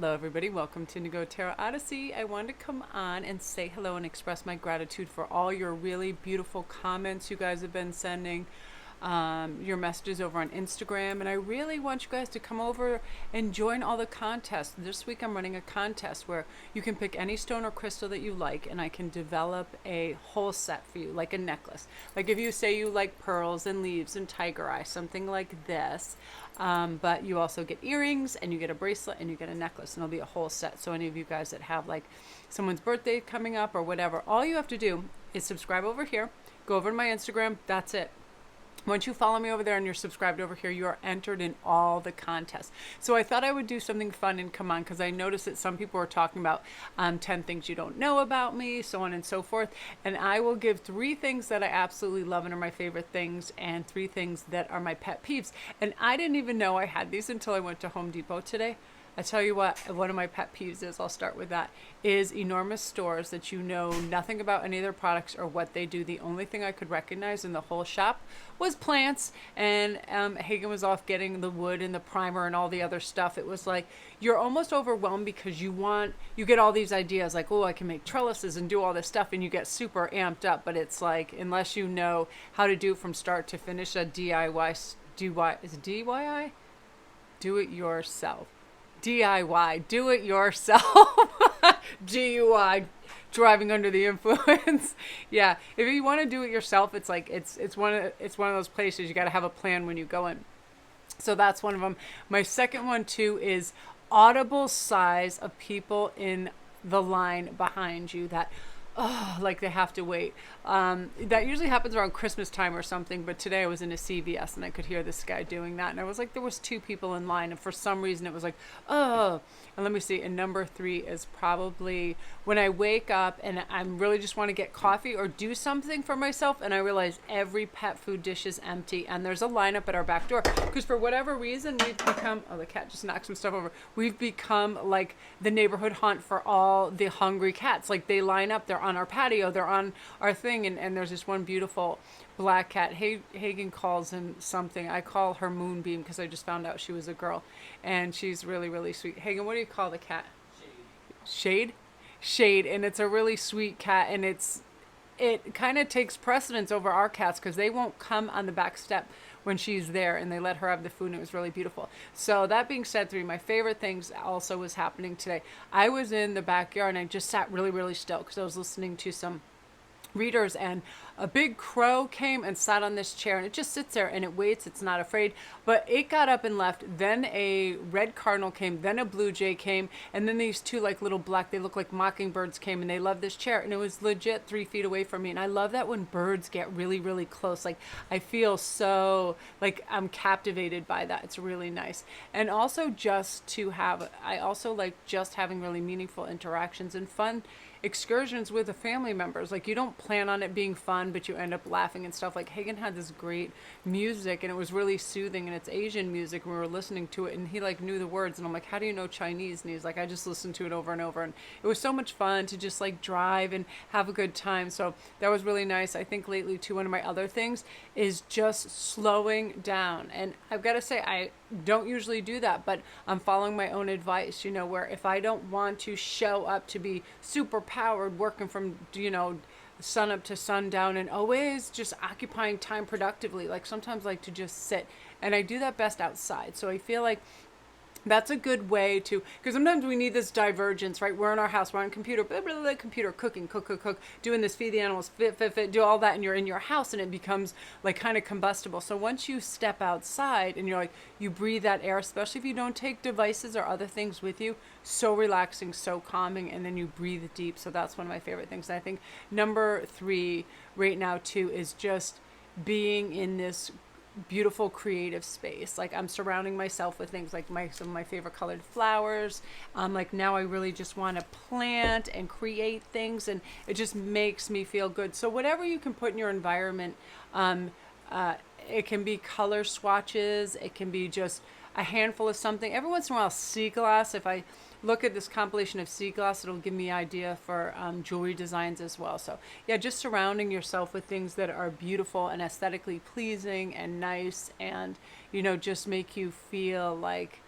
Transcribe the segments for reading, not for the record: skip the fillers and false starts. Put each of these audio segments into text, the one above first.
Hello everybody, welcome to Indigo Tarot Odyssey. I wanted to come on and say hello and express my gratitude for all your really beautiful comments you guys have been sending, your messages over on Instagram, and I really want you guys to come over and join all the contests. This week I'm running a contest where you can pick any stone or crystal that you like, and I can develop a whole set for you, like a necklace. Like if you say you like pearls and leaves and tiger eye, something like this. But you also get earrings, and you get a bracelet, and you get a necklace, and it'll be a whole set. So any of you guys that have like someone's birthday coming up or whatever, all you have to do is subscribe over here, go over to my Instagram, that's it. Once you follow me over there and you're subscribed over here, you are entered in all the contests. So I thought I would do something fun and come on, because I noticed that some people are talking about 10 things you don't know about me, so on and so forth. And I will give 3 things that I absolutely love and are my favorite things, and 3 things that are my pet peeves. And I didn't even know I had these until I went to Home Depot today. I tell you what, one of my pet peeves is, I'll start with that, is enormous stores that you know nothing about any of their products or what they do. The only thing I could recognize in the whole shop was plants, and Hagen was off getting the wood and the primer and all the other stuff. It was like, you're almost overwhelmed because you get all these ideas like, oh, I can make trellises and do all this stuff, and you get super amped up, but it's like, unless you know how to do it from start to finish, a DIY, is it DIY? Do it yourself. DIY, do it yourself. DUI, driving under the influence. Yeah, if you want to do it yourself, it's like it's one of those places you got to have a plan when you go in. So that's one of them. My second one too is audible sighs of people in the line behind you that, oh, like they have to wait. That usually happens around Christmas time or something, but today I was in a CVS and I could hear this guy doing that, and I was like, there was 2 people in line, and for some reason it was like, oh. And let me see, and number 3 is probably when I wake up and I really just want to get coffee or do something for myself, and I realize every pet food dish is empty and there's a lineup at our back door, because for whatever reason we've become, oh, the cat just knocked some stuff over, we've become like the neighborhood hunt for all the hungry cats. Like they line up, they're on our patio, they're on our thing, and there's this one beautiful black cat. Hagen calls him something. I call her Moonbeam because I just found out she was a girl, and she's really, really sweet. Hagen, what do you call the cat? Shade? Shade, and it's a really sweet cat, and it kind of takes precedence over our cats because they won't come on the back step when she's there, and they let her have the food, and it was really beautiful. So that being said, 3 of my favorite things also was happening today. I was in the backyard and I just sat really, really still because I was listening to some readers, and a big crow came and sat on this chair, and it just sits there and it waits. It's not afraid, but it got up and left. Then a red cardinal came, then a blue jay came, and then these 2 like little black, they look like mockingbirds, came, and they loved this chair, and it was legit 3 feet away from me. And I love that when birds get really, really close. Like I feel so like I'm captivated by that. It's really nice. And also I also like just having really meaningful interactions and fun excursions with the family members. Like you don't plan on it being fun, but you end up laughing and stuff. Like Hagen had this great music, and it was really soothing, and it's Asian music, and we were listening to it, and he like knew the words, and I'm like, how do you know Chinese? And he's like, I just listened to it over and over, and it was so much fun to just like drive and have a good time. So that was really nice. I think lately too, one of my other things is just slowing down, and I've got to say, I don't usually do that, but I'm following my own advice, where if I don't want to show up to be super powered, working from, sun up to sundown and always just occupying time productively, like sometimes I like to just sit, and I do that best outside. So I feel like that's a good way to, because sometimes we need this divergence, right? We're in our house, we're on computer, blah, blah, blah, computer, cooking, cook, doing this, feed the animals, fit, do all that, and you're in your house, and it becomes like kind of combustible. So once you step outside and you're like, you breathe that air, especially if you don't take devices or other things with you, so relaxing, so calming, and then you breathe deep. So that's one of my favorite things. And I think number 3 right now too is just being in this beautiful creative space. Like I'm surrounding myself with things like some of my favorite colored flowers. Like now I really just want to plant and create things, and it just makes me feel good. So whatever you can put in your environment, it can be color swatches, it can be just a handful of something. Every once in a while, sea glass. If I look at this compilation of sea glass, it'll give me idea for jewelry designs as well. So yeah, just surrounding yourself with things that are beautiful and aesthetically pleasing and nice, and just make you feel like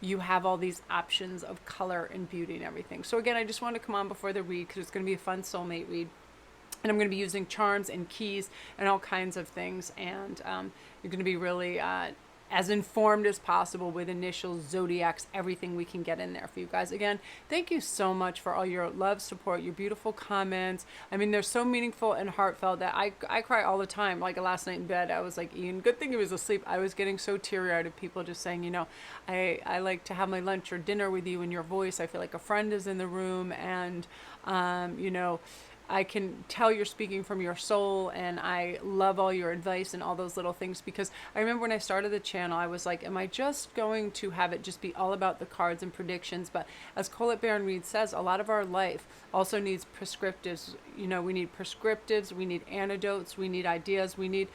you have all these options of color and beauty and everything. So again, I just wanted to come on before the read because it's going to be a fun soulmate read. And I'm going to be using charms and keys and all kinds of things. And you're going to be really as informed as possible with initials, zodiacs, everything we can get in there for you guys. Again, thank you so much for all your love, support, your beautiful comments. I mean, they're so meaningful and heartfelt that I cry all the time. Like last night in bed, I was like, Ian, good thing he was asleep. I was getting so teary-eyed of people just saying, you know, I like to have my lunch or dinner with you in your voice. I feel like a friend is in the room, and, you know, I can tell you're speaking from your soul, and I love all your advice and all those little things, because I remember when I started the channel, I was like, am I just going to have it just be all about the cards and predictions? But as Colette Baron Reid says, a lot of our life also needs prescriptives. You know, we need prescriptives, we need antidotes, we need ideas, we need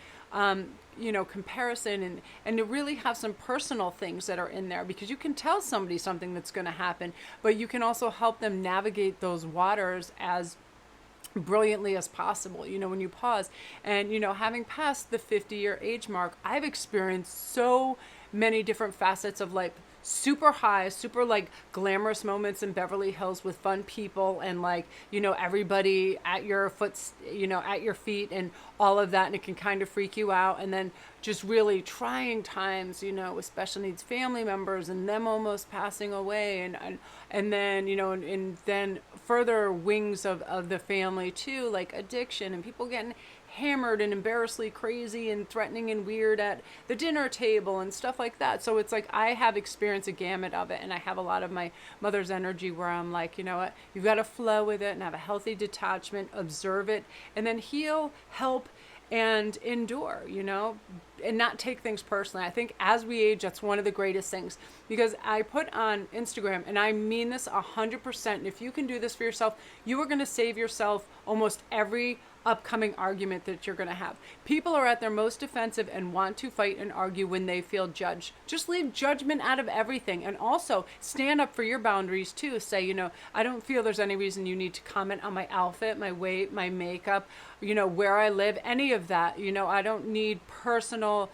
you know, comparison, and to really have some personal things that are in there, because you can tell somebody something that's going to happen, but you can also help them navigate those waters as brilliantly as possible, you know, when you pause. And, you know, having passed the 50-year age mark, I've experienced so many different facets of life. Super high, super like glamorous moments in Beverly Hills with fun people and like, you know, everybody at your you know, at your feet and all of that. And it can kind of freak you out. And then just really trying times, you know, with special needs family members and them almost passing away. And then, you know, and then further wings of the family too, like addiction and people getting hammered and embarrassingly crazy and threatening and weird at the dinner table and stuff like that. So it's like I have experienced a gamut of it, and I have a lot of my mother's energy where I'm like, you know what, you've got to flow with it and have a healthy detachment, observe it, and then heal, help, and endure, you know, and not take things personally. I think as we age, that's one of the greatest things, because I put on Instagram, and I mean this 100%, and if you can do this for yourself, you are going to save yourself almost every upcoming argument that you're going to have. People are at their most defensive and want to fight and argue when they feel judged. Just leave judgment out of everything, and also stand up for your boundaries too. Say, you know, I don't feel there's any reason you need to comment on my outfit, my weight, my makeup, you know, where I live, any of that. You know, I don't need personal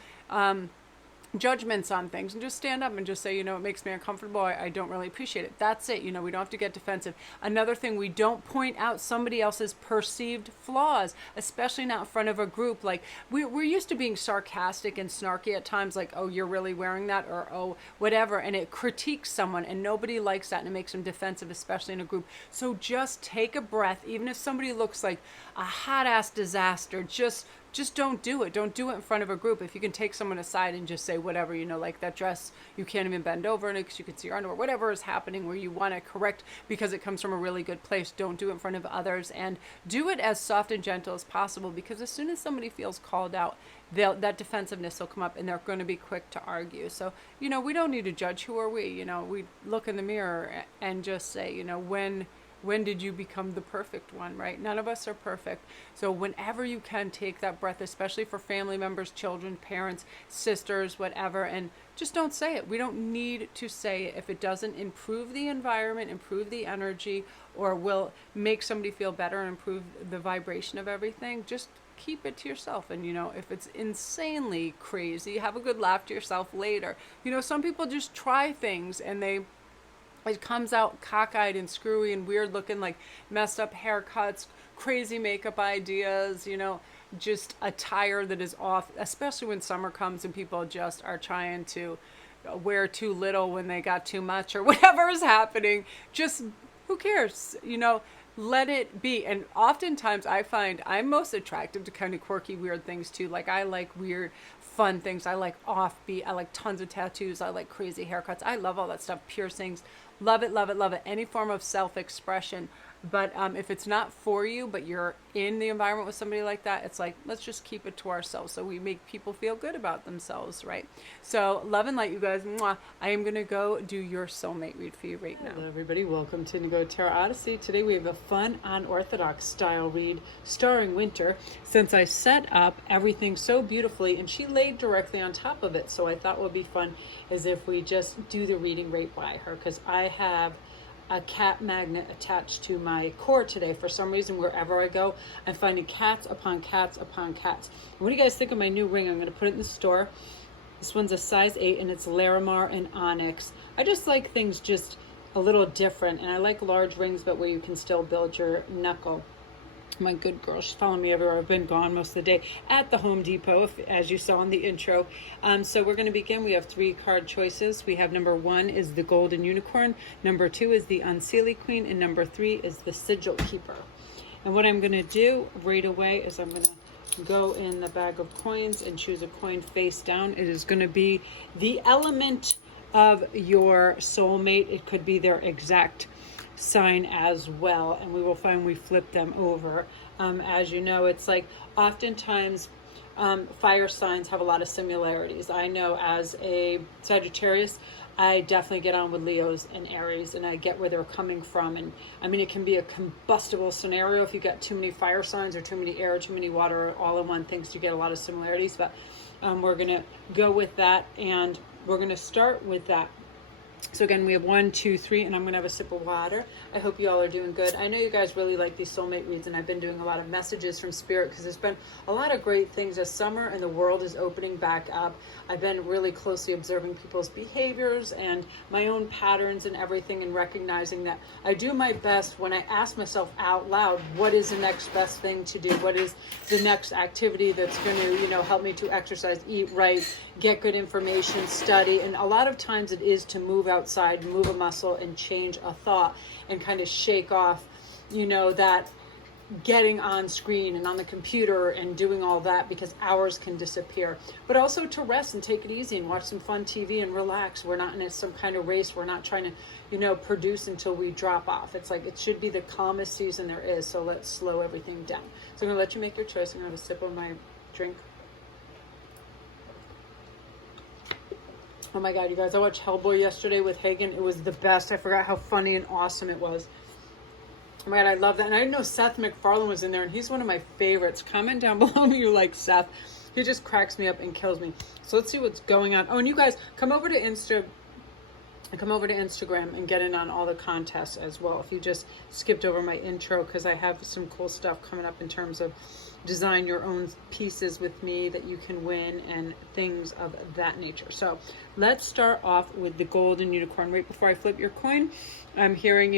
judgments on things, and just stand up and just say, you know, it makes me uncomfortable. I don't really appreciate it. That's it. You know, we don't have to get defensive. Another thing, we don't point out somebody else's perceived flaws, especially not in front of a group. Like we're used to being sarcastic and snarky at times, like, oh, you're really wearing that, or oh, whatever. And it critiques someone, and nobody likes that, and it makes them defensive, especially in a group. So just take a breath. Even if somebody looks like a hot ass disaster, just don't do it. Don't do it in front of a group. If you can take someone aside and just say whatever, you know, like that dress, you can't even bend over in it because you can see your underwear, whatever is happening where you want to correct because it comes from a really good place. Don't do it in front of others, and do it as soft and gentle as possible, because as soon as somebody feels called out, that defensiveness will come up, and they're going to be quick to argue. So, you know, we don't need to judge. Who are we? You know, we look in the mirror and just say, you know, when did you become the perfect one, right? None of us are perfect. So whenever you can, take that breath, especially for family members, children, parents, sisters, whatever, and just don't say it. We don't need to say it if it doesn't improve the environment, improve the energy, or will make somebody feel better and improve the vibration of everything. Just keep it to yourself. And, you know, if it's insanely crazy, have a good laugh to yourself later. You know, some people just try things and it comes out cockeyed and screwy and weird looking, like messed up haircuts, crazy makeup ideas, you know, just attire that is off, especially when summer comes and people just are trying to wear too little when they got too much, or whatever is happening. Just, who cares? You know, let it be. And oftentimes I find I'm most attracted to kind of quirky, weird things too. Like I like weird, fun things. I like offbeat. I like tons of tattoos. I like crazy haircuts. I love all that stuff. Piercings. Love it, love it, love it. Any form of self-expression. But if it's not for you, but you're in the environment with somebody like that, it's like, let's just keep it to ourselves so we make people feel good about themselves, right? So love and light, you guys. Mwah. I am going to go do your soulmate read for you right now. Hello, everybody. Welcome to Indigo Tarot Odyssey. Today we have a fun, unorthodox style read starring Winter. Since I set up everything so beautifully and she laid directly on top of it, so I thought what would be fun is if we just do the reading right by her, because I have a cat magnet attached to my core today. For some reason, wherever I go, I'm finding cats upon cats upon cats. What do you guys think of my new ring? I'm going to put it in the store. This one's a size 8 and it's Larimar and Onyx. I just like things just a little different, and I like large rings but where you can still build your knuckle. My good girl, she's following me everywhere. I've been gone most of the day at the Home Depot, as you saw in the intro. So we're going to begin. We have 3 card choices. We have number 1 is the Golden Unicorn, number 2 is the Unseelie Queen, and number 3 is the Sigil Keeper. And what I'm going to do right away is I'm going to go in the bag of coins and choose a coin face down. It is going to be the element of your soulmate. It could be their exact sign as well, and we will find we flip them over. As you know, it's like oftentimes fire signs have a lot of similarities. I know as a Sagittarius, I definitely get on with Leos and Aries, and I get where they're coming from. And I mean, it can be a combustible scenario if you got too many fire signs or too many air, or too many water, all in one things. You get a lot of similarities, but we're gonna go with that, and we're gonna start with that. So again, we have 1, 2, 3, and I'm going to have a sip of water. I hope you all are doing good. I know you guys really like these soulmate reads, and I've been doing a lot of messages from Spirit because there's been a lot of great things as summer and the world is opening back up. I've been really closely observing people's behaviors and my own patterns and everything, and recognizing that I do my best when I ask myself out loud, what is the next best thing to do? What is the next activity that's going to, help me to exercise, eat right, get good information, study. And a lot of times it is to move outside, move a muscle, and change a thought, and kind of shake off, that getting on screen and on the computer and doing all that, because hours can disappear. But also to rest and take it easy and watch some fun TV and relax. We're not in some kind of race. We're not trying to, produce until we drop off. It's like it should be the calmest season there is. So let's slow everything down. So I'm going to let you make your choice. I'm going to have a sip of my drink. Oh my God, you guys, I watched Hellboy yesterday with Hagen. It was the best. I forgot how funny and awesome it was. Oh my God, I love that. And I didn't know Seth MacFarlane was in there, and he's one of my favorites. Comment down below if you like Seth. He just cracks me up and kills me. So let's see what's going on. Oh, and you guys, come over to Instagram and get in on all the contests as well. If you just skipped over my intro, because I have some cool stuff coming up in terms of design your own pieces with me that you can win and things of that nature. So let's start off with the Golden Unicorn. Right before I flip your coin, I'm hearing,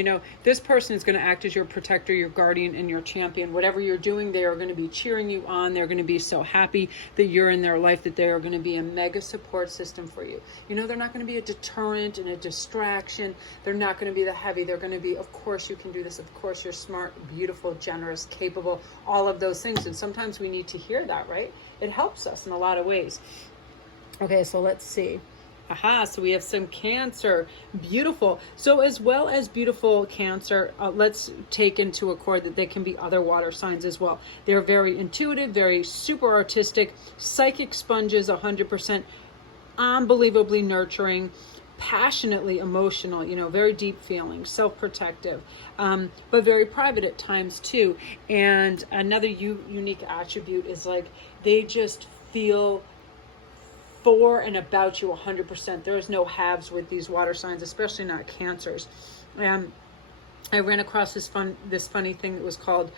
this person is going to act as your protector, your guardian, and your champion. Whatever you're doing, they are going to be cheering you on. They're going to be so happy that you're in their life, that they are going to be a mega support system for you. They're not going to be a deterrent and a distraction. They're not going to be the heavy. They're going to be, of course you can do this. Of course you're smart, beautiful, generous, capable, all of those things. And sometimes we need to hear that, right? It helps us in a lot of ways. Okay, so let's see. Aha, so we have some Cancer. Beautiful. So as well as beautiful Cancer, let's take into accord that they can be other water signs as well. They're very intuitive, very super artistic, psychic sponges, 100%, unbelievably nurturing, passionately emotional, very deep feelings, self-protective, but very private at times too. And another unique attribute is like they just feel for and about you 100%. There is no halves with these water signs, especially not Cancers. I ran across this funny thing that was called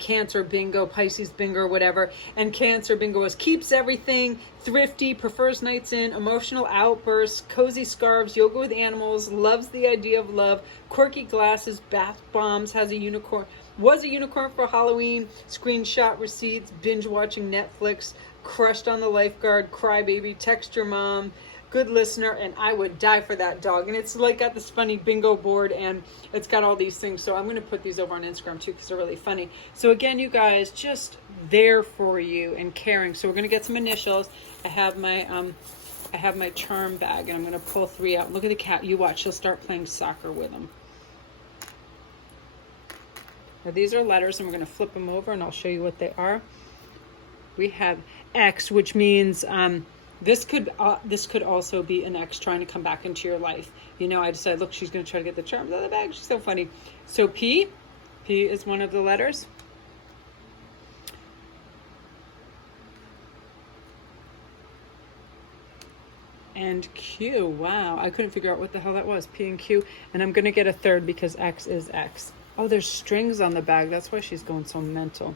Cancer Bingo, Pisces Bingo, or whatever. And Cancer Bingo is keeps everything, thrifty, prefers nights in, emotional outbursts, cozy scarves, yoga with animals, loves the idea of love, quirky glasses, bath bombs, was a unicorn for Halloween, screenshot receipts, binge watching Netflix, crushed on the lifeguard, crybaby, text your mom, good listener, and I would die for that dog. And it's like got this funny bingo board, and it's got all these things. So I'm going to put these over on Instagram too, because they're really funny. So again, you guys, just there for you and caring. So we're going to get some initials. I have my charm bag, and I'm going to pull 3 out. Look at the cat. You watch. She'll start playing soccer with them. Now, these are letters, and we're going to flip them over, and I'll show you what they are. We have X, which means this could also be an ex trying to come back into your life. I decided, look, she's going to try to get the charms out of the bag. She's so funny. So P is one of the letters. And Q. Wow, I couldn't figure out what the hell that was. P and Q. And I'm going to get a third because X is X. Oh, there's strings on the bag. That's why she's going so mental.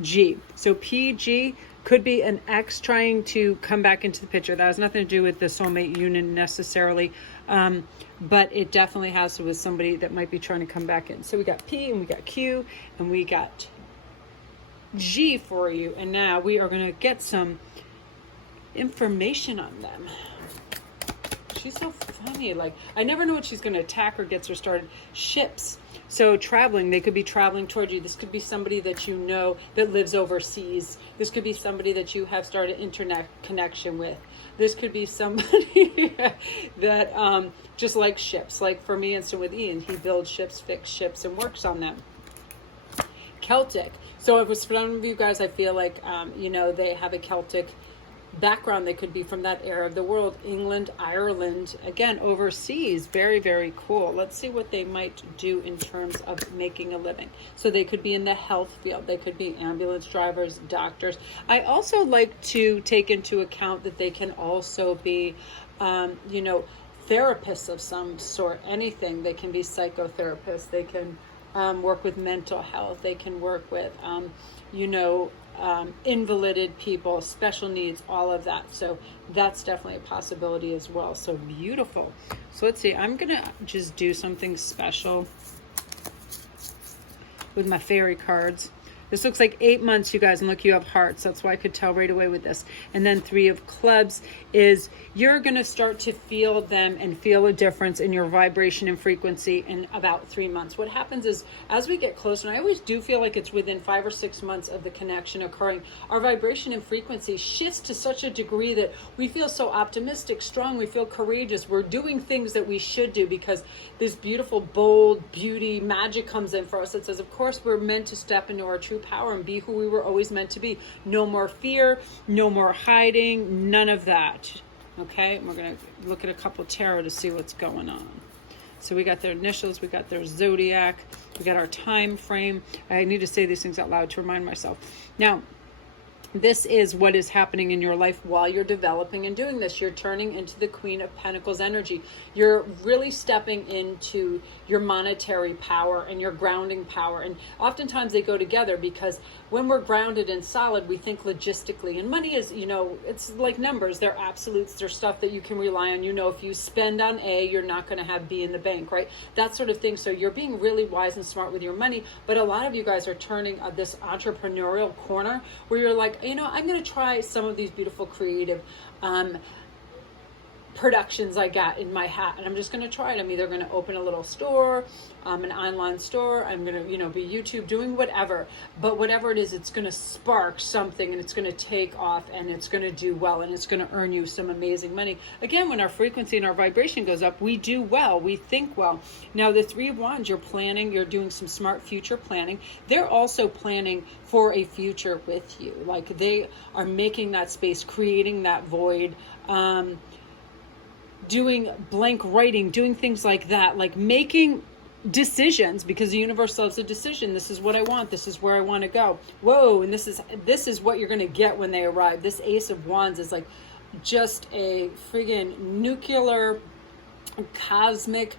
G. So PG, Could be an ex trying to come back into the picture. That has nothing to do with the soulmate union necessarily, but it definitely has to with somebody that might be trying to come back in. So we got P and we got Q and we got G for you. And now we are going to get some information on them. She's so funny. Like, I never know what she's going to attack or gets her started. Ships. So traveling, they could be traveling towards you. This could be somebody that you know that lives overseas. This could be somebody that you have started internet connection with. This could be somebody that just likes ships. Like for me, instant with Ian, he builds ships, fixes ships, and works on them. Celtic. So if it's for some of you guys, I feel like, you know, they have a Celtic background. They could be from that area of the world. England, Ireland, again, overseas. Very, very cool. Let's see what they might do in terms of making a living. So they could be in the health field. They could be ambulance drivers, doctors. I also like to take into account that they can also be, you know, therapists of some sort, anything. They can be psychotherapists. They can work with mental health. They can work with, you know, invalided people, special needs, all of that. So that's definitely a possibility as well. So beautiful. So let's see, I'm gonna just do something special with my fairy cards. This looks like 8 months, you guys, and look, you have hearts. That's why I could tell right away with this. And then 3 of clubs is you're going to start to feel them and feel a difference in your vibration and frequency in about 3 months. What happens is as we get closer, and I always do feel like it's within 5 or 6 months of the connection occurring, our vibration and frequency shifts to such a degree that we feel so optimistic, strong, we feel courageous. We're doing things that we should do because this beautiful, bold, beauty, magic comes in for us. It says, of course, we're meant to step into our true power and be who we were always meant to be. No more fear, no more hiding, none of that. Okay, we're going to look at a couple tarot to see what's going on. So we got their initials, we got their zodiac, we got our time frame. I need to say these things out loud to remind myself. Now, this is what is happening in your life while you're developing and doing this. You're turning into the Queen of Pentacles energy. You're really stepping into your monetary power and your grounding power. And oftentimes they go together because when we're grounded and solid, we think logistically. And money is, you know, it's like numbers. They're absolutes. They're stuff that you can rely on. You know, if you spend on A, you're not going to have B in the bank, right? That sort of thing. So you're being really wise and smart with your money. But a lot of you guys are turning this entrepreneurial corner where you're like, you know, I'm going to try some of these beautiful creative productions I got in my hat, and I'm just going to try it. I'm either going to open a little store, an online store. I'm going to, you know, be YouTube, doing whatever. But whatever it is, it's going to spark something, and it's going to take off, and it's going to do well, and it's going to earn you some amazing money. Again, when our frequency and our vibration goes up, we do well. We think well. Now, the 3 of Wands, you're planning. You're doing some smart future planning. They're also planning for a future with you. Like they are making that space, creating that void, doing blank writing, doing things like that, like making decisions because the universe loves a decision. This is what I want. This is where I want to go. Whoa. And this is what you're going to get when they arrive. This Ace of Wands is like just a friggin' nuclear, cosmic,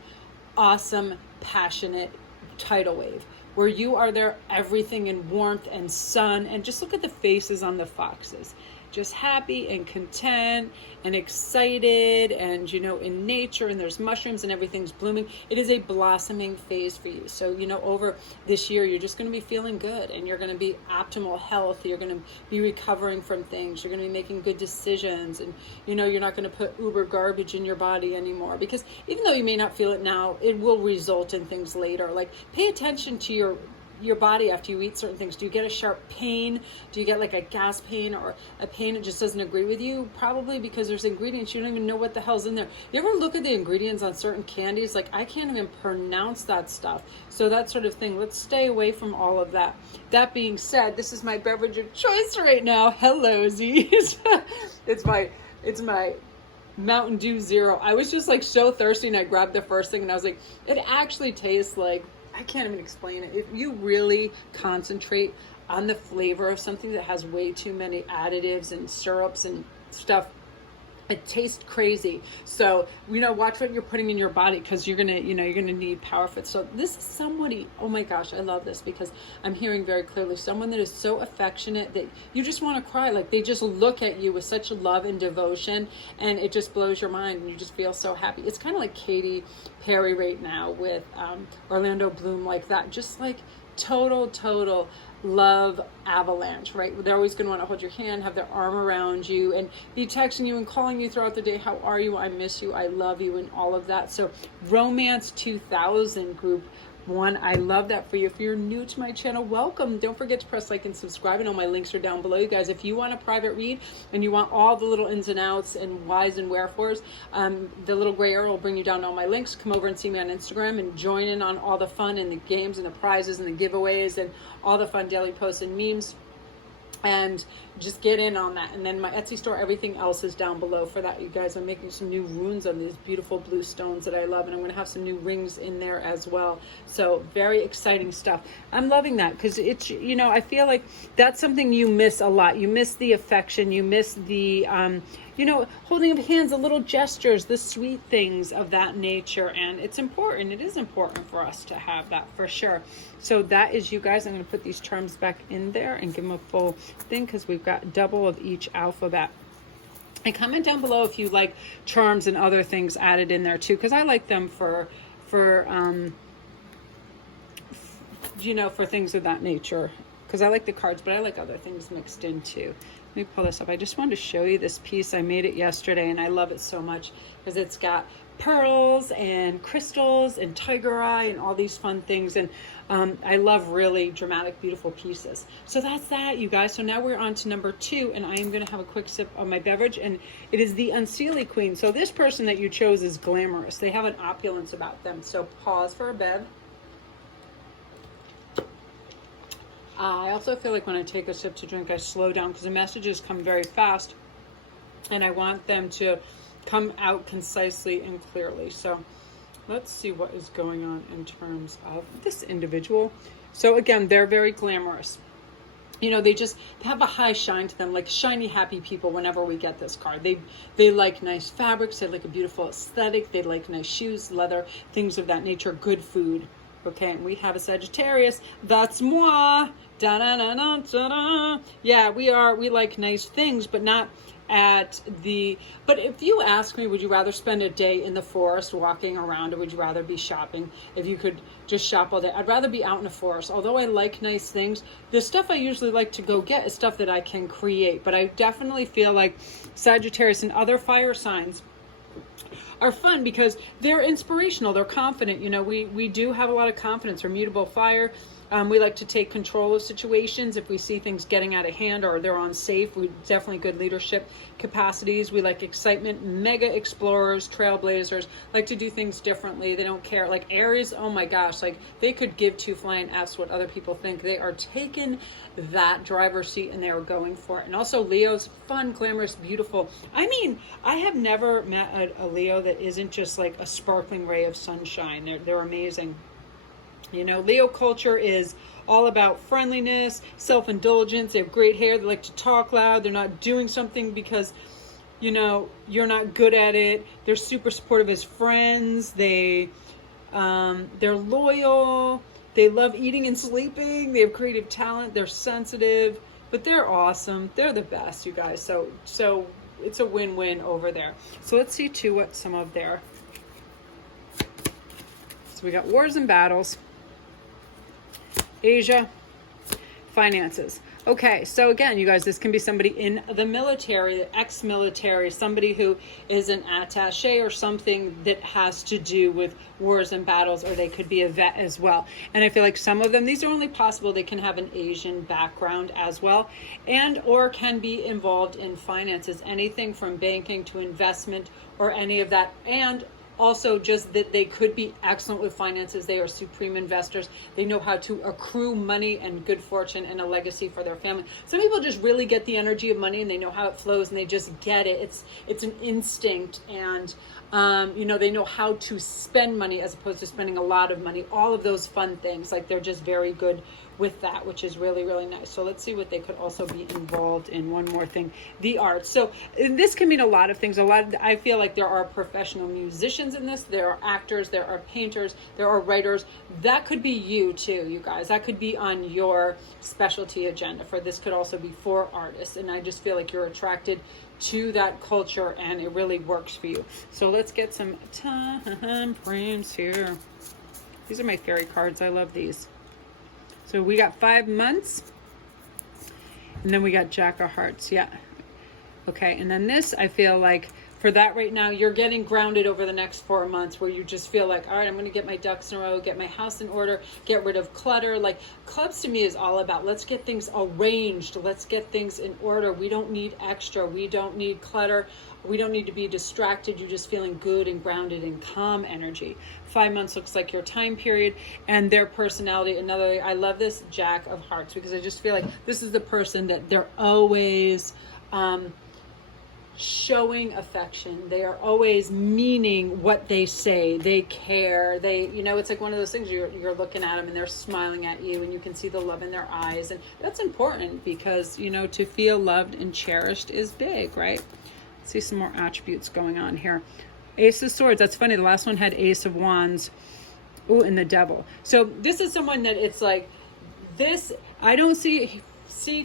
awesome, passionate tidal wave where you are there, everything in warmth and sun. And just look at the faces on the foxes. Just happy and content and excited and, you know, in nature, and there's mushrooms and everything's blooming. It is a blossoming phase for you. So, you know, over this year, you're just going to be feeling good and you're going to be optimal health. You're going to be recovering from things. You're going to be making good decisions. And, you know, you're not going to put uber garbage in your body anymore, because even though you may not feel it now, it will result in things later. Like, pay attention to your body after you eat certain things. Do you get a sharp pain? Do you get like a gas pain or a pain that just doesn't agree with you? Probably because there's ingredients you don't even know what the hell's in there. You ever look at the ingredients on certain candies? Like, I can't even pronounce that stuff. So that sort of thing. Let's stay away from all of that. That being said, this is my beverage of choice right now. Hello, Z's. It's my Mountain Dew Zero. I was just like so thirsty and I grabbed the first thing and I was like, it actually tastes like, I can't even explain it. If you really concentrate on the flavor of something that has way too many additives and syrups and stuff, It tastes crazy. So, watch what you're putting in your body, because you're gonna need power for it. So this is somebody, oh my gosh, I love this, because I'm hearing very clearly someone that is so affectionate that you just want to cry. Like, they just look at you with such love and devotion, and it just blows your mind, and you just feel so happy. It's kind of like Katy Perry right now with Orlando Bloom, like that. Just like total love avalanche, right? They're always going to want to hold your hand, have their arm around you, and be texting you and calling you throughout the day. How are you? I miss you. I love you, and all of that. So Romance 2000 group 1, I love that for you. If you're new to my channel, welcome. Don't forget to press like and subscribe, and all my links are down below, you guys. If you want a private read and you want all the little ins and outs and whys and wherefores, the little gray arrow will bring you down to all my links. Come over and see me on Instagram and join in on all the fun and the games and the prizes and the giveaways and all the fun daily posts and memes, and just get in on that. And then my Etsy store, everything else is down below for that, you guys. I'm making some new runes on these beautiful blue stones that I love, and I'm going to have some new rings in there as well. So very exciting stuff. I'm loving that, because it's, I feel like that's something you miss a lot. You miss the affection, you miss the holding of hands, the little gestures, the sweet things of that nature. And it's important. It is important for us to have that, for sure. So that is you guys. I'm going to put these charms back in there and give them a full thing, because we've got double of each alphabet. And comment down below if you like charms and other things added in there too, because I like them for things of that nature, because I like the cards, but I like other things mixed in too. Let me pull this up. I just wanted to show you this piece. I made it yesterday, and I love it so much because it's got pearls and crystals and tiger eye and all these fun things. And I love really dramatic, beautiful pieces. So that's that, you guys. So now we're on to number 2, and I am going to have a quick sip of my beverage, and it is the Unseelie Queen. So this person that you chose is glamorous. They have an opulence about them. So pause for a bev. I also feel like when I take a sip to drink, I slow down, because the messages come very fast, and I want them to come out concisely and clearly. So let's see what is going on in terms of this individual. So again, they're very glamorous. They just have a high shine to them, like shiny, happy people. Whenever we get this card, they like nice fabrics, they like a beautiful aesthetic, they like nice shoes, leather, things of that nature, good food. Okay, and we have a Sagittarius. That's moi. Da da da da da da. Yeah, we like nice things, but not at the. But if you ask me, would you rather spend a day in the forest walking around, or would you rather be shopping? If you could just shop all day, I'd rather be out in the forest. Although I like nice things, the stuff I usually like to go get is stuff that I can create. But I definitely feel like Sagittarius and other fire signs are fun because they're inspirational, they're confident. We do have a lot of confidence. We're mutable fire. We like to take control of situations if we see things getting out of hand or they're unsafe. We definitely good leadership capacities. We like excitement, mega explorers, trailblazers, like to do things differently. They don't care. Like Aries, oh my gosh, like they could give two flying F's what other people think. They are taking that driver's seat and they are going for it. And also Leo's fun, glamorous, beautiful. I mean, I have never met a Leo that isn't just like a sparkling ray of sunshine. They're amazing. Leo culture is all about friendliness, self-indulgence. They have great hair. They like to talk loud. They're not doing something because, you're not good at it. They're super supportive as friends. They're loyal. They love eating and sleeping. They have creative talent. They're sensitive, but they're awesome. They're the best, you guys. So it's a win-win over there. So let's see too what some of their. So we got wars and battles. Asia, finances. Okay, so again, you guys, this can be somebody in the military, ex-military, somebody who is an attaché or something that has to do with wars and battles, or they could be a vet as well. And I feel like some of them, these are only possible, they can have an Asian background as well, and or can be involved in finances, anything from banking to investment or any of that. And also just that they could be excellent with finances. They are supreme investors. They know how to accrue money and good fortune and a legacy for their family. Some people just really get the energy of money and they know how it flows and they just get it. It's an instinct. And You know, they know how to spend money as opposed to spending a lot of money. All of those fun things, like they're just very good with that, which is really, really nice. So let's see what they could also be involved in. One more thing, the arts. So this can mean a lot of things. I feel like there are professional musicians in this. There are actors, there are painters, there are writers. That could be you too, you guys. That could be on your specialty agenda for this. Could also be for artists. And I just feel like you're attracted to that culture and it really works for you. So let's get some time frames here. These are my fairy cards. I love these. So we got 5 months, and then we got Jack of Hearts. Yeah. Okay. And then this, I feel like for that right now, you're getting grounded over the next 4 months where you just feel like, all right, I'm going to get my ducks in a row, get my house in order, get rid of clutter. Like clubs to me is all about, let's get things arranged. Let's get things in order. We don't need extra. We don't need clutter. We don't need to be distracted. You're just feeling good and grounded and calm energy. 5 months looks like your time period and their personality. Another, I love this Jack of Hearts because I just feel like this is the person that they're always showing affection. They are always meaning what they say. They care. They, you know, it's like one of those things you're looking at them and they're smiling at you and you can see the love in their eyes. And that's important because, you know, to feel loved and cherished is big, right? Let's see some more attributes going on here. Ace of Swords. That's funny. The last one had Ace of Wands. Ooh, and the Devil. So this is someone that it's like this. I don't see,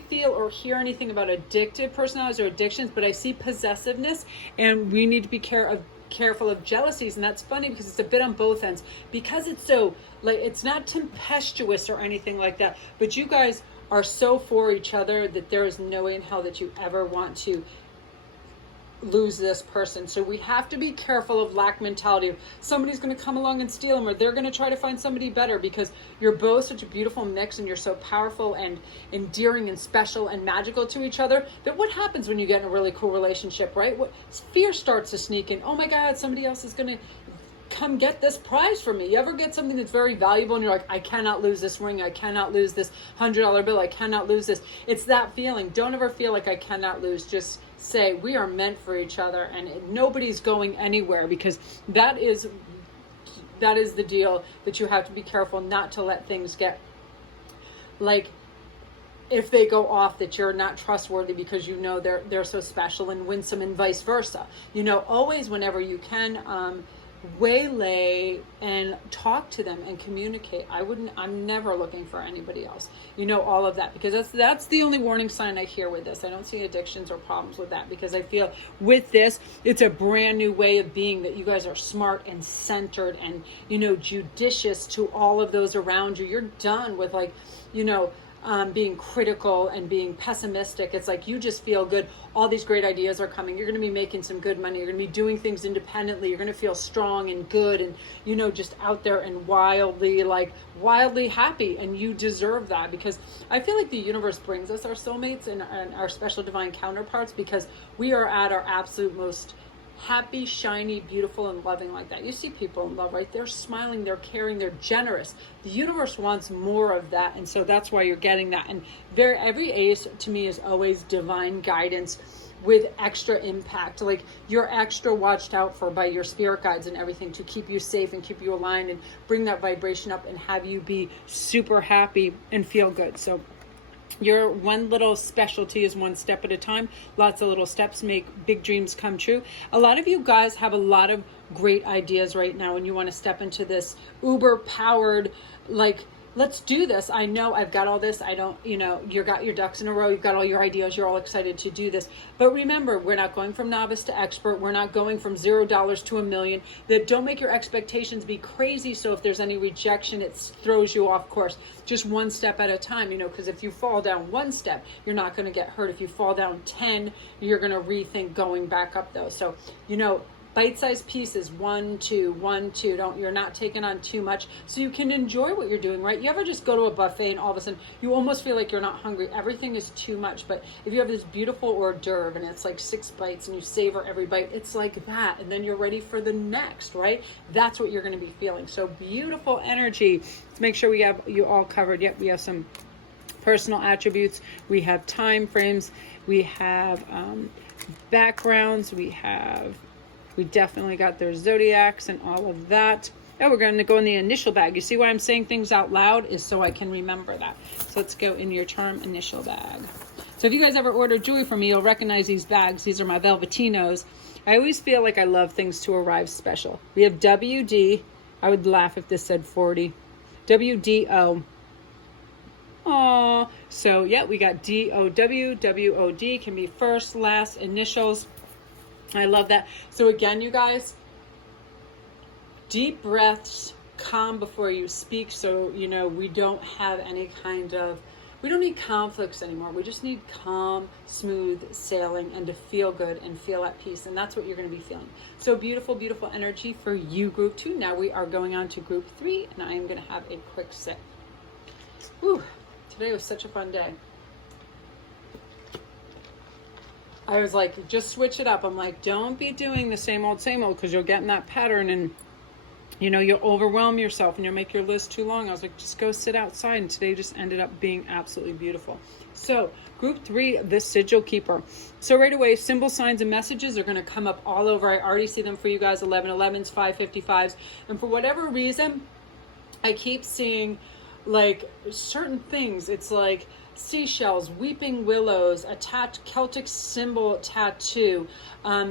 feel, or hear anything about addictive personalities or addictions, but I see possessiveness, and we need to be careful of jealousies. And that's funny because it's a bit on both ends because it's so like, it's not tempestuous or anything like that, but you guys are so for each other that there is no way in hell that you ever want to lose this person. So we have to be careful of lack mentality. Somebody's going to come along and steal them, or they're going to try to find somebody better, because you're both such a beautiful mix and you're so powerful and endearing and special and magical to each other that what happens when you get in a really cool relationship, right? What fear starts to sneak in. Oh my God, somebody else is going to come get this prize for me. You ever get something that's very valuable and you're like, I cannot lose this ring. I cannot lose this $100 bill. I cannot lose this. It's that feeling. Don't ever feel like I cannot lose. Just say we are meant for each other and nobody's going anywhere, because that is the deal that you have to be careful not to let things get like, if they go off, that you're not trustworthy because you know they're so special and winsome, and vice versa. You know, always whenever you can waylay and talk to them and communicate. I'm never looking for anybody else, you know, all of that, because that's the only warning sign I hear with this. I don't see addictions or problems with that, because I feel with this, it's a brand new way of being, that you guys are smart and centered and, you know, judicious to all of those around you. You're done with, like, you know, being critical and being pessimistic. It's like you just feel good. All these great ideas are coming. You're going to be making some good money. You're going to be doing things independently. You're going to feel strong and good and, you know, just out there and wildly happy. And you deserve that, because I feel like the universe brings us our soulmates and our special divine counterparts because we are at our absolute most happy, shiny, beautiful, and loving like that. You see people in love, right? They're smiling, they're caring, they're generous. The universe wants more of that, and so that's why you're getting that. And every ace to me is always divine guidance with extra impact. Like, you're extra watched out for by your spirit guides and everything to keep you safe and keep you aligned and bring that vibration up and have you be super happy and feel good. So your one little specialty is one step at a time. Lots of little steps make big dreams come true. A lot of you guys have a lot of great ideas right now and you want to step into this uber powered, like, let's do this. I know I've got all this. I don't, you know, you got your ducks in a row. You've got all your ideas. You're all excited to do this. But remember, we're not going from novice to expert. We're not going from $0 to $1 million. That don't make your expectations be crazy. So if there's any rejection, it throws you off course. Just one step at a time, you know, because if you fall down one step, you're not going to get hurt. If you fall down 10, you're going to rethink going back up though. So, you know, bite-sized pieces, 1, 2, 1, 2. You're not taking on too much, so you can enjoy what you're doing, right? You ever just go to a buffet and all of a sudden you almost feel like you're not hungry? Everything is too much. But if you have this beautiful hors d'oeuvre and it's like 6 bites and you savor every bite, it's like that, and then you're ready for the next, right? That's what you're going to be feeling. So beautiful energy. Let's make sure we have you all covered. Yep, we have some personal attributes, we have time frames, we have backgrounds, we have We definitely got their zodiacs and all of that. Oh, we're going to go in the initial bag. You see why I'm saying things out loud is so I can remember that. So let's go in your charm initial bag. So if you guys ever order jewelry from me, you'll recognize these bags. These are my Velvetinos. I always feel like I love things to arrive special. We have WD. I would laugh if this said 40. WDO. Aww. So yeah, we got DOW, WOD can be first, last, initials. I love that. So again, you guys, deep breaths, calm before you speak. So, you know, we don't have any kind of, we don't need conflicts anymore. We just need calm, smooth sailing and to feel good and feel at peace. And that's what you're going to be feeling. So beautiful, beautiful energy for you, group 2. Now we are going on to group 3 and I am going to have a quick sip. Whew, today was such a fun day. I was like, just switch it up. I'm like, don't be doing the same old, because you'll get in that pattern and, you know, you'll overwhelm yourself and you'll make your list too long. I was like, just go sit outside. And today just ended up being absolutely beautiful. So group 3, the sigil keeper. So right away, symbol, signs, and messages are going to come up all over. I already see them for you guys, 1111s, 555s. And for whatever reason, I keep seeing like certain things. It's like seashells, weeping willows, a Celtic symbol tattoo,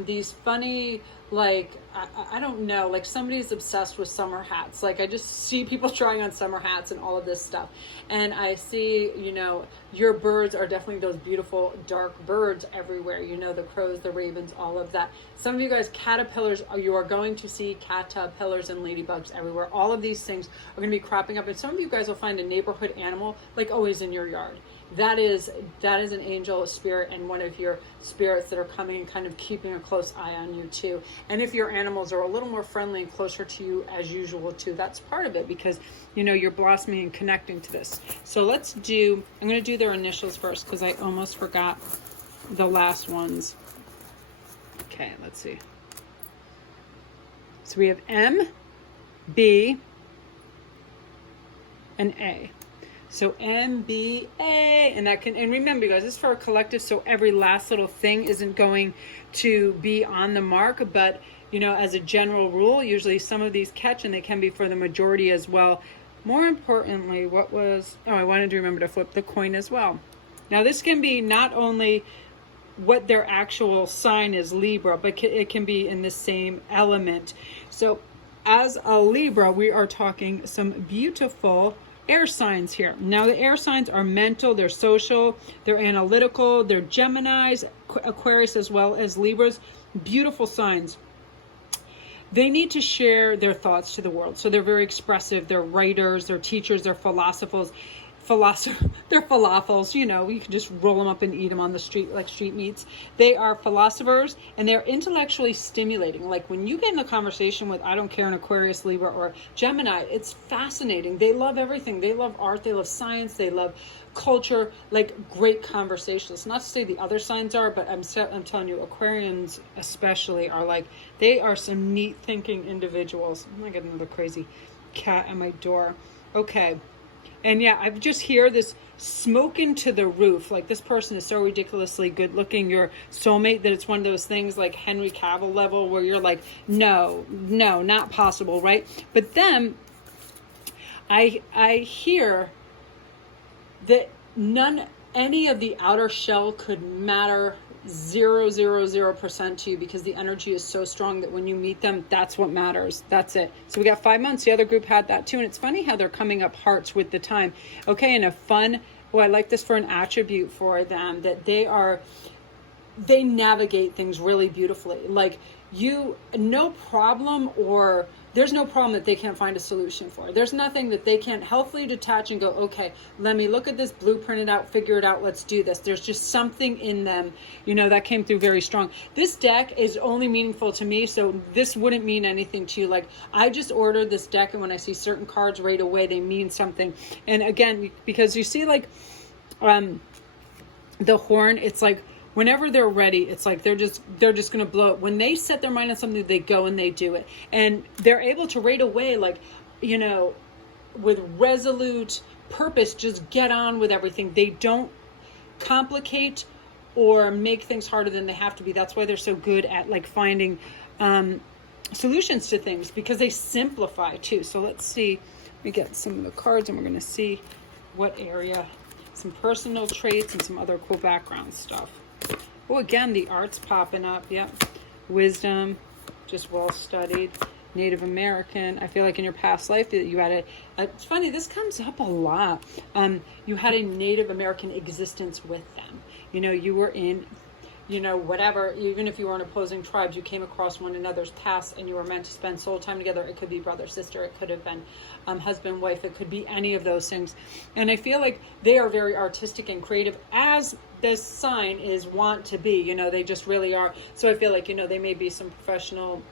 these funny, like, I don't know, like somebody's obsessed with summer hats. Like I just see people trying on summer hats and all of this stuff. And I see, you know, your birds are definitely those beautiful dark birds everywhere. You know, the crows, the ravens, all of that. Some of you guys, caterpillars, you are going to see caterpillars and ladybugs everywhere. All of these things are going to be cropping up. And some of you guys will find a neighborhood animal, like always in your yard. That is an angel, a spirit, and one of your spirits that are coming and kind of keeping a close eye on you too. And if your animals are a little more friendly and closer to you as usual too, that's part of it because, you know, you're blossoming and connecting to this. So I'm going to do their initials first because I almost forgot the last ones. Okay, let's see. So we have M, B, and A. So MBA, and remember you guys, this is for a collective, so every last little thing isn't going to be on the mark, but you know, as a general rule, usually some of these catch and they can be for the majority as well. More importantly, I wanted to remember to flip the coin as well. Now this can be not only what their actual sign is, Libra, but it can be in the same element. So as a Libra, we are talking some beautiful air signs here. Now the air signs are mental, they're social, they're analytical, they're Geminis, Aquarius, as well as Libras. Beautiful signs. They need to share their thoughts to the world. So they're very expressive. They're writers, they're teachers, they're philosophers. They're falafels, you know, you can just roll them up and eat them on the street like street meats. They are philosophers and they're intellectually stimulating. Like when you get in a conversation with, I don't care, an Aquarius, Libra, or Gemini, it's fascinating. They love everything. They love art, they love science, they love culture, like great conversations. Not to say the other signs are, but I'm telling you, Aquarians especially are like, they are some neat thinking individuals. I got another crazy cat at my door. Okay. And yeah, I just hear this smoking to the roof. Like this person is so ridiculously good looking, your soulmate, that it's one of those things like Henry Cavill level where you're like, no, not possible, right? But then I hear that any of the outer shell could matter 0.000% to you because the energy is so strong that when you meet them, that's what matters. That's it. So we got 5 months. The other group had that too. And it's funny how they're coming up hearts with the time. Okay. And I like this for an attribute for them, that they navigate things really beautifully. Like no problem, or there's no problem that they can't find a solution for. There's nothing that they can't healthily detach and go, okay, let me look at this, blueprint it out, figure it out, let's do this. There's just something in them, you know, that came through very strong. This deck is only meaningful to me, so this wouldn't mean anything to you. Like, I just ordered this deck, and when I see certain cards right away, they mean something. And again, because you see, like, the horn, it's like, whenever they're ready, it's like they're just going to blow it. When they set their mind on something, they go and they do it. And they're able to right away, like, you know, with resolute purpose, just get on with everything. They don't complicate or make things harder than they have to be. That's why they're so good at like finding solutions to things because they simplify too. So let's see, we get some of the cards and we're going to see what area, some personal traits and some other cool background stuff. Oh, again, the art's popping up. Yep. Wisdom, just well studied. Native American. I feel like in your past life that you had it's funny, this comes up a lot. You had a Native American existence with them. You know, you were in, you know, whatever, even if you were in opposing tribes, you came across one another's paths and you were meant to spend soul time together. It could be brother, sister. It could have been husband, wife. It could be any of those things. And I feel like they are very artistic and creative, as this sign is want to be. You know, they just really are. So I feel like, you know, they may be some professional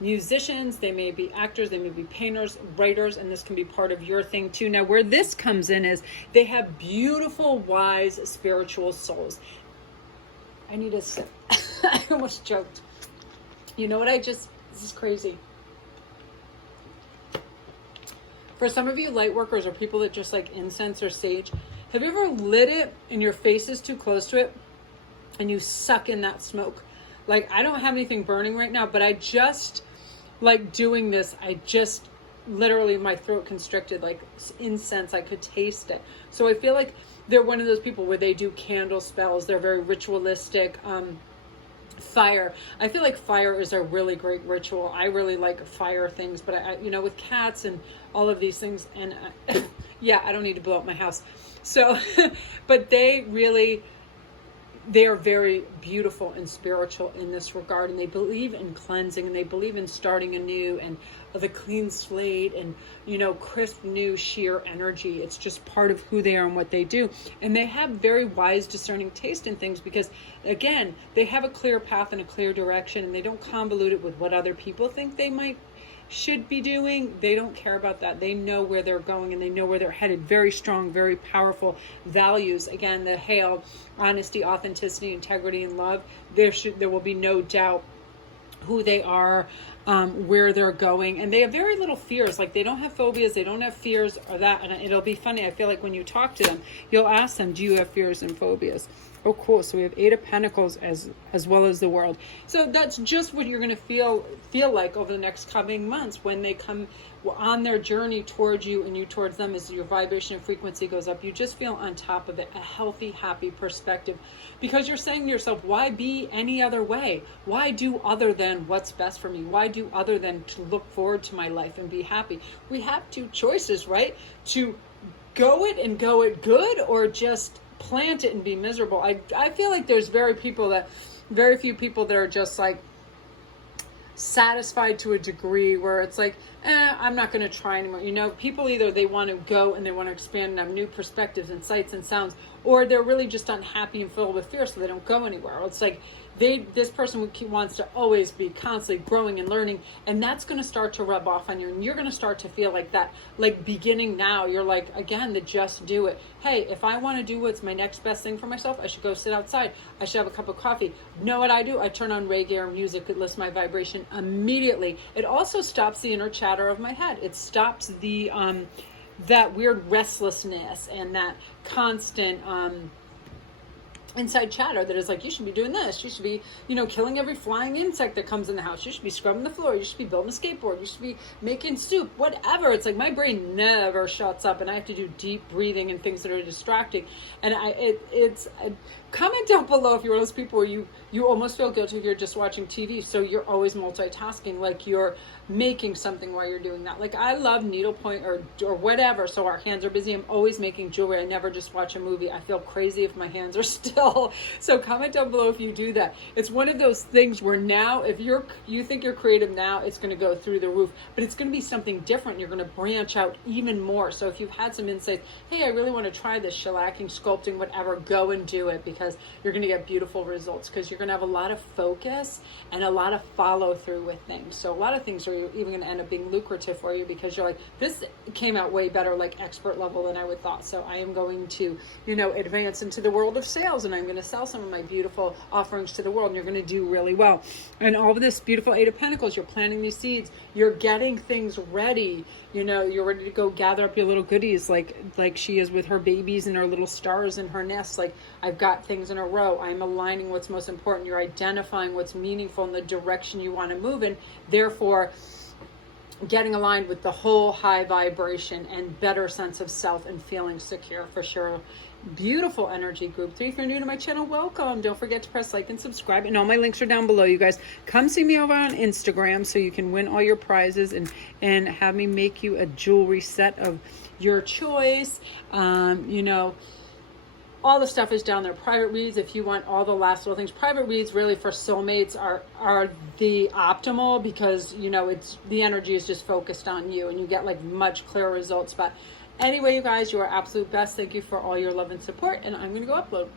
musicians, they may be actors, they may be painters, writers, and this can be part of your thing too. Now, where this comes in is they have beautiful, wise, spiritual souls. I need a sip. I almost choked. You know what this is crazy. For some of you light workers or people that just like incense or sage, have you ever lit it and your face is too close to it and you suck in that smoke? Like, I don't have anything burning right now, but I just, like doing this, I just literally, my throat constricted, like incense, I could taste it. So I feel like they're one of those people where they do candle spells. They're very ritualistic. Fire. I feel like fire is a really great ritual. I really like fire things, but I you know, with cats and all of these things, and yeah, I don't need to blow up my house. So, but they are very beautiful and spiritual in this regard, and they believe in cleansing, and they believe in starting anew and the clean slate and, you know, crisp, new, sheer energy. It's just part of who they are and what they do. And they have very wise, discerning taste in things because, again, they have a clear path and a clear direction, and they don't convolute it with what other people think they should be doing. They don't care about that. They know where they're going and they know where they're headed. Very strong, very powerful values. Again, the hail, honesty, authenticity, integrity, and love. There will be no doubt who they are, where they're going, and they have very little fears. Like, they don't have phobias, they don't have fears or that. And it'll be funny, I feel like when you talk to them, you'll ask them, do you have fears and phobias? Oh, cool. So we have 8 of Pentacles as well as the World. So that's just what you're going to feel like over the next coming months when they come on their journey towards you and you towards them. As your vibration and frequency goes up, you just feel on top of it, a healthy, happy perspective, because you're saying to yourself, why be any other way? Why do other than what's best for me? Why do other than to look forward to my life and be happy? We have 2 choices, right? To go it and go it good, or just plant it and be miserable. I feel like there's very few people that are just like satisfied to a degree where it's like, I'm not going to try anymore. You know, people either they want to go and they want to expand and have new perspectives and sights and sounds, or they're really just unhappy and filled with fear, so they don't go anywhere. It's like this person wants to always be constantly growing and learning, and that's going to start to rub off on you, and you're going to start to feel like that, like beginning now. You're like, again, the just do it. Hey, if I want to do what's my next best thing for myself, I should go sit outside. I should have a cup of coffee. Know what I do? I turn on reggae or music. It lifts my vibration immediately. It also stops the inner chatter of my head. It stops the that weird restlessness and that constant inside chatter that is like, you should be doing this, you should be, you know, killing every flying insect that comes in the house, you should be scrubbing the floor, you should be building a skateboard, you should be making soup, whatever. It's like my brain never shuts up, and I have to do deep breathing and things that are distracting. And comment down below if you're one of those people where you almost feel guilty if you're just watching TV, so you're always multitasking, like you're making something while you're doing that. Like, I love needlepoint or whatever, so our hands are busy. I'm always making jewelry. I never just watch a movie. I feel crazy if my hands are still. So comment down below if you do that. It's one of those things where now, if you think you're creative now, it's going to go through the roof, but it's going to be something different. You're going to branch out even more. So if you've had some insights, hey, I really want to try this shellacking, sculpting, whatever, go and do it, because you're going to get beautiful results, because you're going to have a lot of focus and a lot of follow through with things. So a lot of things are actually even going to end up being lucrative for you, because you're like, this came out way better, like expert level than I would thought. So I am going to, you know, advance into the world of sales, and I'm going to sell some of my beautiful offerings to the world, and you're going to do really well. And all of this beautiful Eight of Pentacles, you're planting these seeds, you're getting things ready, you know, you're ready to go gather up your little goodies, like she is with her babies and her little stars in her nest. Like, I've got things in a row. I'm aligning what's most important. You're identifying what's meaningful in the direction you want to move in, therefore getting aligned with the whole high vibration and better sense of self and feeling secure for sure. Beautiful energy, group 3. If you're new to my channel, welcome. Don't forget to press like and subscribe, and all my links are down below, you guys. Come see me over on Instagram so you can win all your prizes and have me make you a jewelry set of your choice. You know, all the stuff is down there. Private reads, if you want all the last little things. Private reads really for soulmates are the optimal, because, you know, it's the energy is just focused on you and you get like much clearer results. But anyway, you guys, you are absolute best. Thank you for all your love and support, and I'm going to go upload.